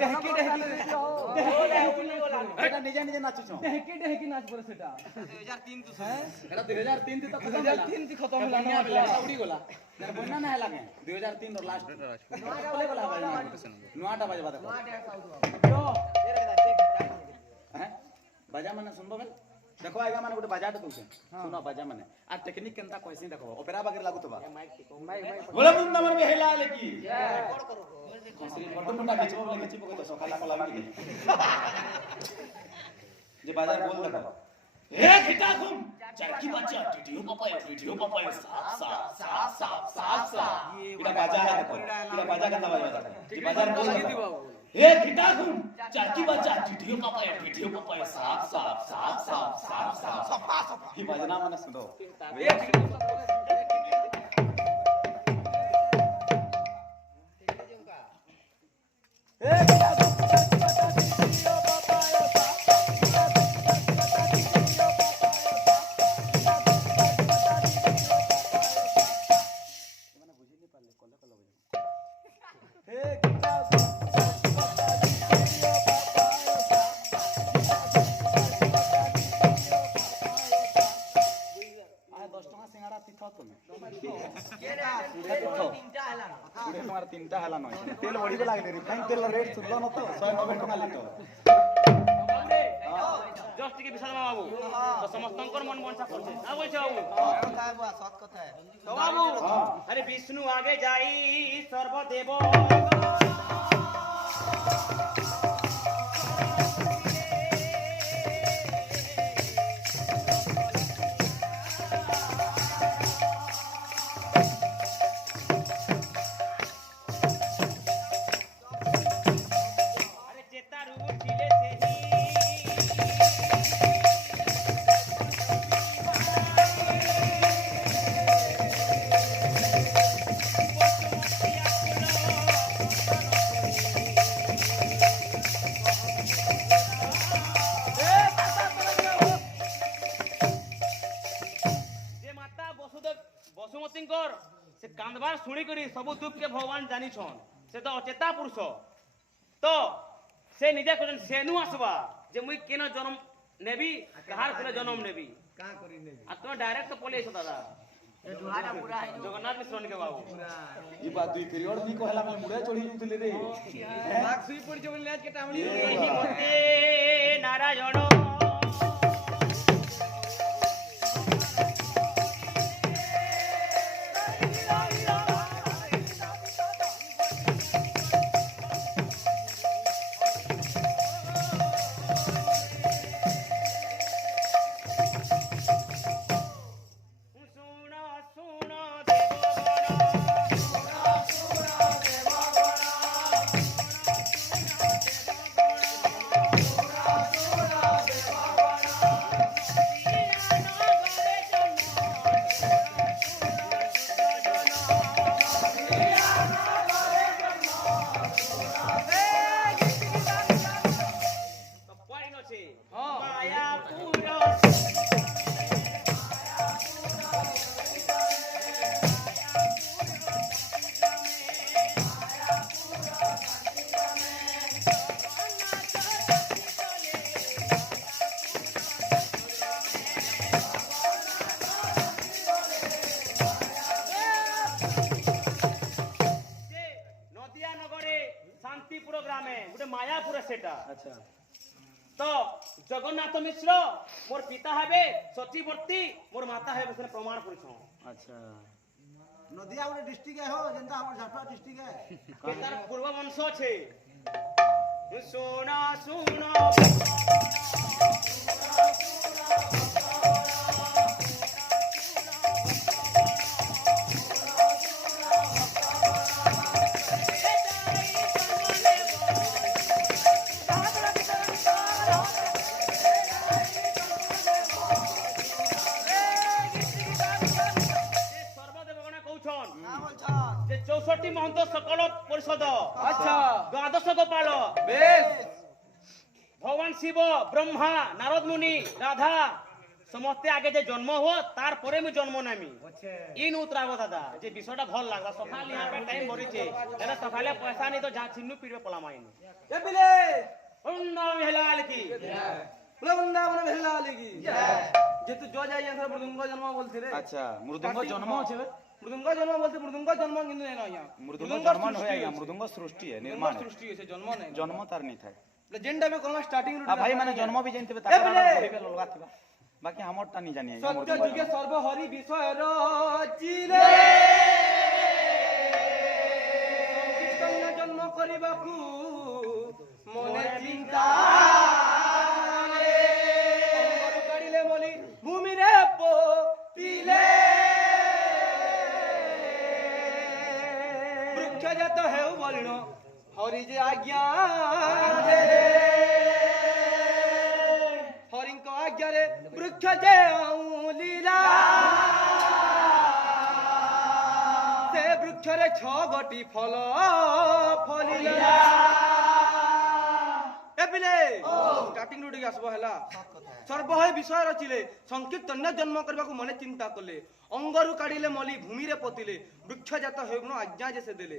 डेहकी এটা নিজে নিজে নাচুছ डेहकी नाच पड़े सेटा 2003 तो এটা 2003 তে তো খতম 2003 थी खत्म होला ना উড়ি গলা বন্যা না হেলা কে 2003 র লাস্ট নয়াটা গলা নয়াটা বাজবা দেখো हैं बाजा माने सुनबो बेल देखो आएगा माने गोटे बाजा दउसे सुनो बाजा माने आ टेक्निक केनता कहसी देखो ओपेरा बागे लागु तबा बोले मुंडा मन में हेला लेकी रिकॉर्ड करो फोटो मोटा खिचबो बोले खिचबो तो सकाला को लागी जे बाजा बोल देखो ए खिटा घूम चरकी बच्चा वीडियो पापा साफ साफ इटा बाजा है देखो इटा बाजा का बाजा जे बाजा बोल देखो ए खिटा घूम चरकी बच्चा वीडियो पापा साफ ये बजना माने सुनो तीनटा हला न तेल बड़ी को लागले रिफाइन तेल रेट सुनलो न तो 190 टका लीटर जस्ट के विशाल बाबू तो समस्तंकर मन मनसा करछे ना बोलछे बाबू काय बुआ सत कथा है तो बाबू अरे विष्णु आगे जाई सर्वदेव बसुमतीकर से कांदबार सुनी करी सब दुख के भगवान जानी छन से तो अचेता पुरुष तो से निजे कहन सेनु आसबा जे मुई केन जन्म नेबी कहार कुले जन्म नेबी का करी नेबी आ तो डायरेक्ट तो पलेस दादा ए दुहारा पूरा है जगन्नाथ मिश्रण के बाबू ई बात दुई पीरियड दी कहला में मुड़े चढ़ी जुतले रे लाख सुई पड़ी जो लेज के टामली एही मते नारायण अच्छा तो जगन्नाथ मिश्र मोर पिता हेबे सतीवर्ती मोर माता हेबे से प्रमाण करिछो अच्छा नदिया गोटे डिस्ट्रिक्ट है हो जनता हमर झापा डिस्ट्रिक्ट है केतार पूर्व वंश छे सोना सुनो चौसठी महंत सकल परिषद अच्छा द्वादश गोपाल बेस भगवान शिव ब्रह्मा नारद मुनि राधा समस्ते आगे जे जन्म हो तार परे मी जन्म नेमी इन उतराबो दादा जे विषयटा भल लागला सकाल यहाँ पे टाइम भरिछे एला सकाले पैसा नहीं तो जा छिन्नु पीड़े पला माइन ए बिले वृंदावन हेलाल की वृंदावन भेलाल की जे तू जो जाई यहाँ मृदुंग जन्म बोलथे रे अच्छा मृदुंग जन्म আছে मृदुंग जन्म बोलथे मृदुंग जन्म किंतु नै यहाँ मृदुंग जन्म न होय आया मृदुंग सृष्टि है निर्माण सृष्टि है जन्म नै जन्म तार नहीं था जेंडा में कोन स्टार्टिंग आ भाई माने जन्म भी जानते ताकर होइबे लगा थिबा बाकी हमरटा नहीं जानिए सत्य जुगे सर्व हरि विषय रचिले कृष्ण जन्म करिबाकू मने चिंता काढिले मली भूमि रे पोतिले वृक्ष जात हेउ बलिण हरि जे आज्ञा दे हरिंक आज्ञा रे वृक्ष जे लीला से वृक्ष रे 6 गोटी फल फलिला ए बिले स्टार्टिंग रुडी आसबो हला सर्वहय विषय रचिले संकीर्तन जन्म करबा को मने चिंता कले अंगरु काढिले मली भूमि रे पोतिले वृक्ष जात हेउनो आज्ञा जे से देले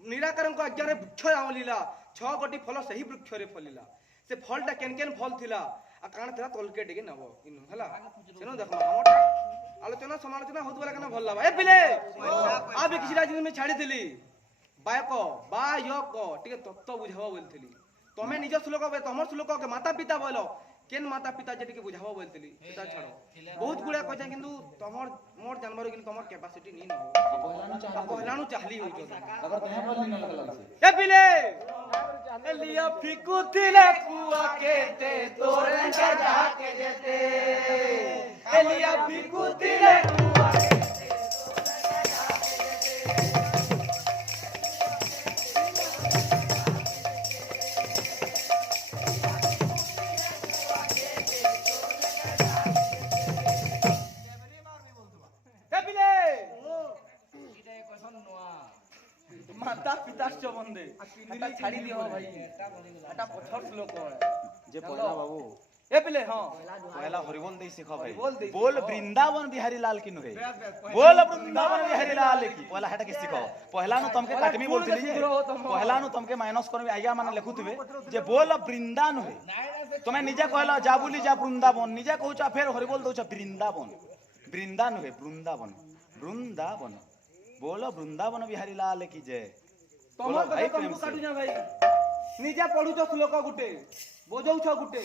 निराकरण को आज्ञा रे वृक्ष आवलिला 6 गोटी फल सही वृक्ष रे फलिला से फलटा केन केन फल थिला आ काण थिला तलके टिके नबो इनु हला सेनो देखो हमटा आलोचना समालोचना होत बला कना भल लाबा ए बिले आबे किसी राज में छाडी दिली बायक बायक टिके तत्व बुझावा बोलथिली तमे निज श्लोक बे तमर श्लोक के माता पिता बोलो केन माता पिता जे टिके बुझावा बोलथिली सेटा छाड़ो बहुत गुळा कहै किंतु तमर मोर जानवर किंतु तमर कैपेसिटी नी न पहलानु चाहली हो जो अगर तहे बोल नहीं लगल ए बिले लिया फिकुतिले कुआ केते तोरे के जाके जेते लिया फिकुतिले कुआ केते ए बिले माता पिता बंदे हटा छाड़ी दियो भाई हटा पत्थर श्लोक है जे पहला बाबू ए बिले हां पहला हरिबोल दे सिखा भाई बोल दे। बोल वृंदावन बिहारी लाल की नुहे बोल वृंदावन बिहारी लाल की पहला हेटा के सिखो पहला नु तुमके काटमी बोलथिली जे पहला नु तुमके माइनस करबे आज्ञा माने लिखुतबे जे बोल वृंदावन नुहे तुमे निजे कहला जा बोली जा वृंदावन निजे कहूचा फिर हरिबोल दोचा वृंदावन वृंदावन नुहे वृंदावन वृंदावन बोल वृंदावन बिहारी लाल की जय तमर भाई तुमको काटू जा भाई निजे पढु छ श्लोक गुटे बोजौ छ गुटे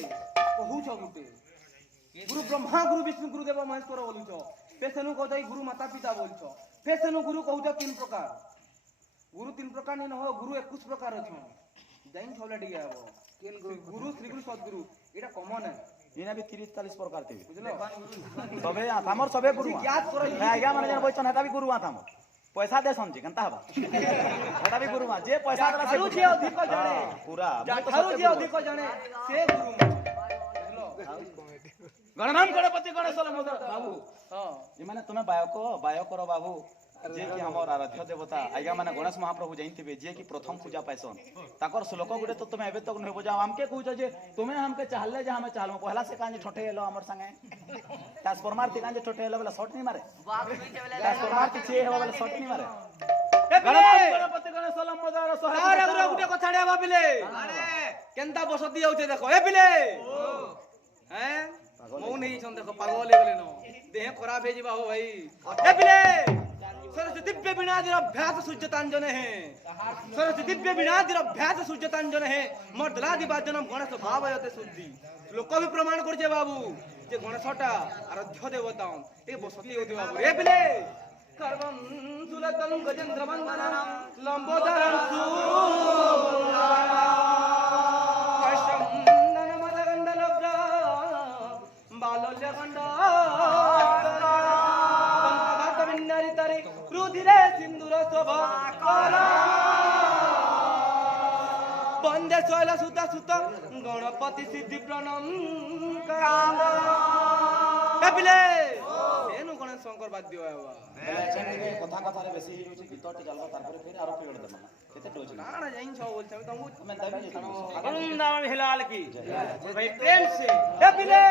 कहू छ गुटे गुरु ब्रह्मा गुरु विष्णु गुरु देव महेश्वर बोलु छ पेसेनु कहै गुरु माता पिता बोल छ पेसेनु गुरु कहू छ 3 प्रकार गुरु 3 प्रकार नहीं न हो गुरु 21 प्रकार छ जाइन छले डिगे आबो केन गुरु श्री गुरु सद्गुरु एटा कॉमन है इना भी 30-40 प्रकार थे बुझलो सबे हमर सबे गुरु याद करो आज्ञा माने जन बोचन हेटा भी गुरु आथा हमर पैसा दे समझी केनता हबा हेटा भी गुरु जे पैसा दला से जे अधिक जाने पूरा जाठारु जे अधिक जाने से गुरु बुझलो गणनाम गणपति गणेश बाबू हां ये माने तुमे बायक रो बाबू जे कि हमर आराध्य देवता आज्ञा माने गणेश महाप्रभु जैनथिबे जे कि प्रथम पूजा पाइसन ताकर श्लोक गुडे तो तुमे एबे तक न बजाओ हमके कहू जे तुमे हमके चाहले जे हमें चाहलो पहला से कांजे ठोठे एलो हमर संगे ट्रांसफार्मर ते कांजे ठोठे एलो वाला शॉट नहीं मारे ट्रांसफार्मर ते छे हेवा वाला शॉट नहीं मारे गणपति गणेश लंबोदर सोहे अरे गुटे कथाडे बाबिले अरे केनता बसती होचे देखो ए बिले हैं मौ नहीं छन देखो पागल ले गेले न देह खराब हे जीवा हो भाई ए बिले सरस्वती दिव्य विनादिर अभ्यास सूर्यतांजन है सरस्वती दिव्य विनादिर अभ्यास सूर्यतांजन है मर्दलादि वाद्यनम गणेश भावयते शुद्धि लोक भी प्रमाण करजे बाबू जे गणेशटा आराध्य देवता ए बसती होते बाबू ए बिले कर्वं सुलतं गजेंद्र वंदनं लंबोदरं रुधिरे सिंदूर शोभा बंदे शैल सुत सुत गणपति सिद्धि प्रणम कपिले सेनु गणेश शंकर बाद्य आवा कथा कथा रे बेसी होची गीत टी गालबा तार पर फिर आरो पिरियड देमा केते टोच ना ना जाइन छ बोल छ तुमको मैं दाबी वृंदावन हिलाल की भाई प्रेम से कपिले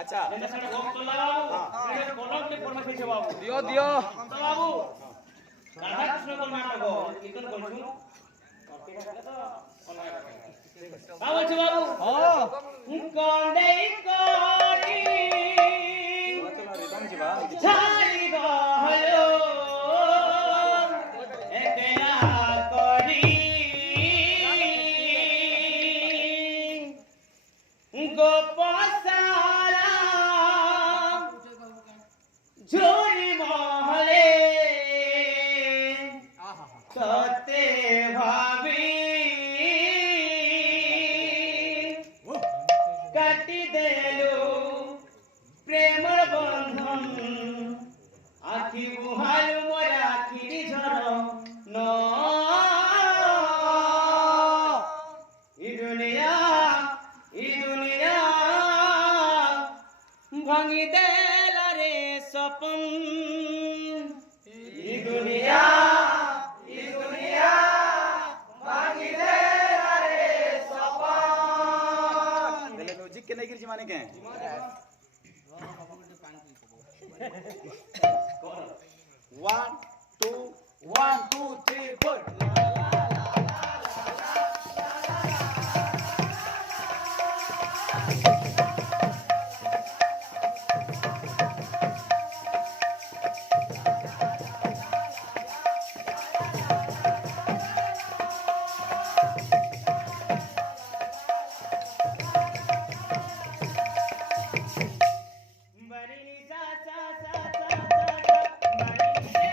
अच्छा दियो दियो बाबू राधा कृष्ण को नाटक कीर्तन करछु बाबू छु बाबू हां कंदे करी झाड़ी गयो एकला करी गोपसारा झोरी महले तते भाभी काटी देलु प्रेम बंधन आखि बुहालु मोर आखिरी झर न ई दुनिया भांगी देला रे सपन ई दुनिया भांगी देला रे सपन देले म्यूजिक के नहीं गिरजी माने के 1 2 1 2 3 4 बरी सा सा सा सा बरी रे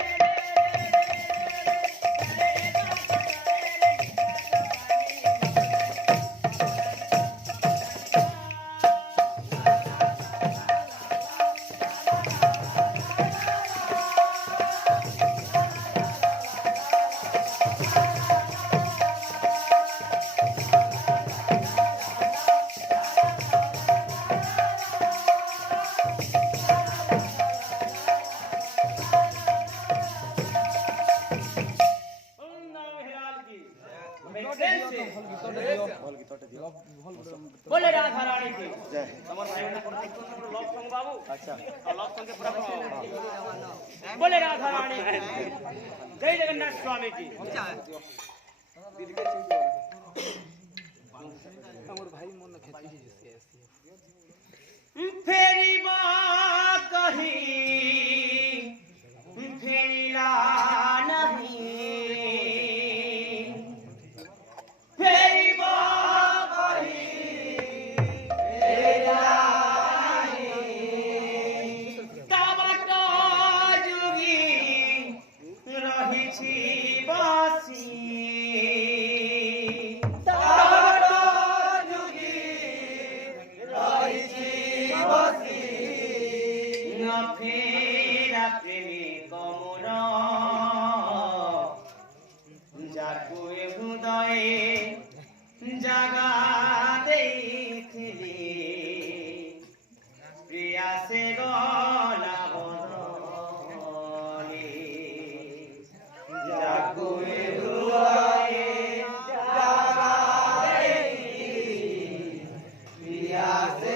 बोले राधा रानी की तमर भाई ने लव सॉन्ग बाबू अच्छा लव सॉन्ग के पूरा बोले राधा रानी की जय जगन्नाथ स्वामी की फेरिब कही फेरिला नहीं फेरिब कही फेरिला नहीं तबाट जुगी रहिछि बासी तबाट जुगी रहिछि बासी न फेरा प्रेमी कमर যাকু হৃদয়ে জাগা দেখিলি প্রিয়া সে গলা বদলে যাকু হৃদয়ে জাগা দেখিলি প্রিয়া সে